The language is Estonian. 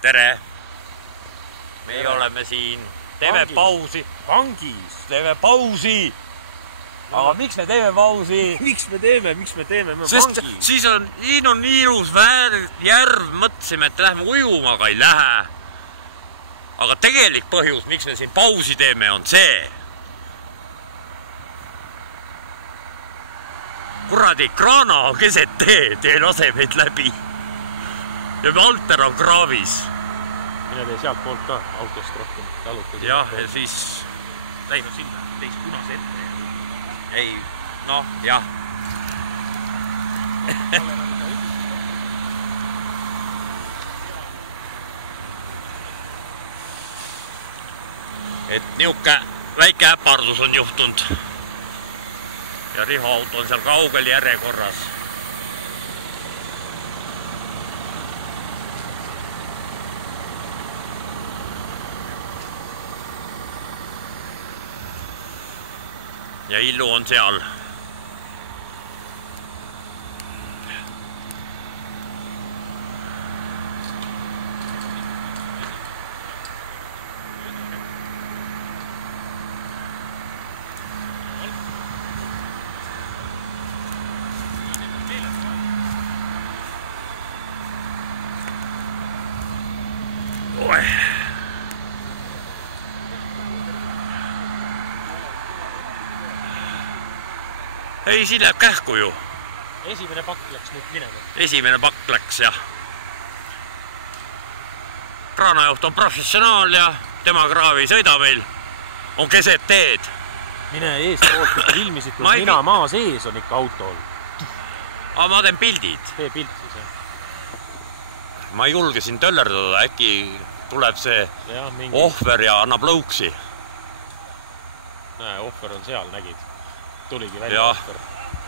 Tere! Meie oleme siin, teeme pausi. Vangis! Teeme pausi! Aga miks me teeme pausi? Miks me teeme? Me sest vangis. Siin on nii ilus järv, mõtlesime, et lähme ujuma, aga ei lähe. Aga tegelik põhjus, miks me siin pausi teeme, on see. Kuradi kraana on keset teed ja ei lase meid läbi. Ja Valter on kraavis. Mine tee sealt poolt ka autost rohkem taluta. Jah, ja siis... Läinud sinna, teist punase ette. Ei, noh, jah. Et niuke väike äpardus on juhtunud. Ja Riho auto on seal kaugel järjekorras. Ja Illu on seal. Oi. Ei, siin läheb kähku ju. Esimene pakk läks nüüd minema. Esimene pakk läks, jah. Kraanajuht on professionaal ja tema kraavi ei sõida meil. On keset teed. Mine eest poolt, kui filmisid, kus mina maa sees on ikka autol. Aga ma teen pildid. Tee pilt siis, jah. Ma ei julge siin töllerdada, äkki tuleb see ohver ja annab lõuksi. Näe, ohver on seal, nägid. Tuligi välja ohver.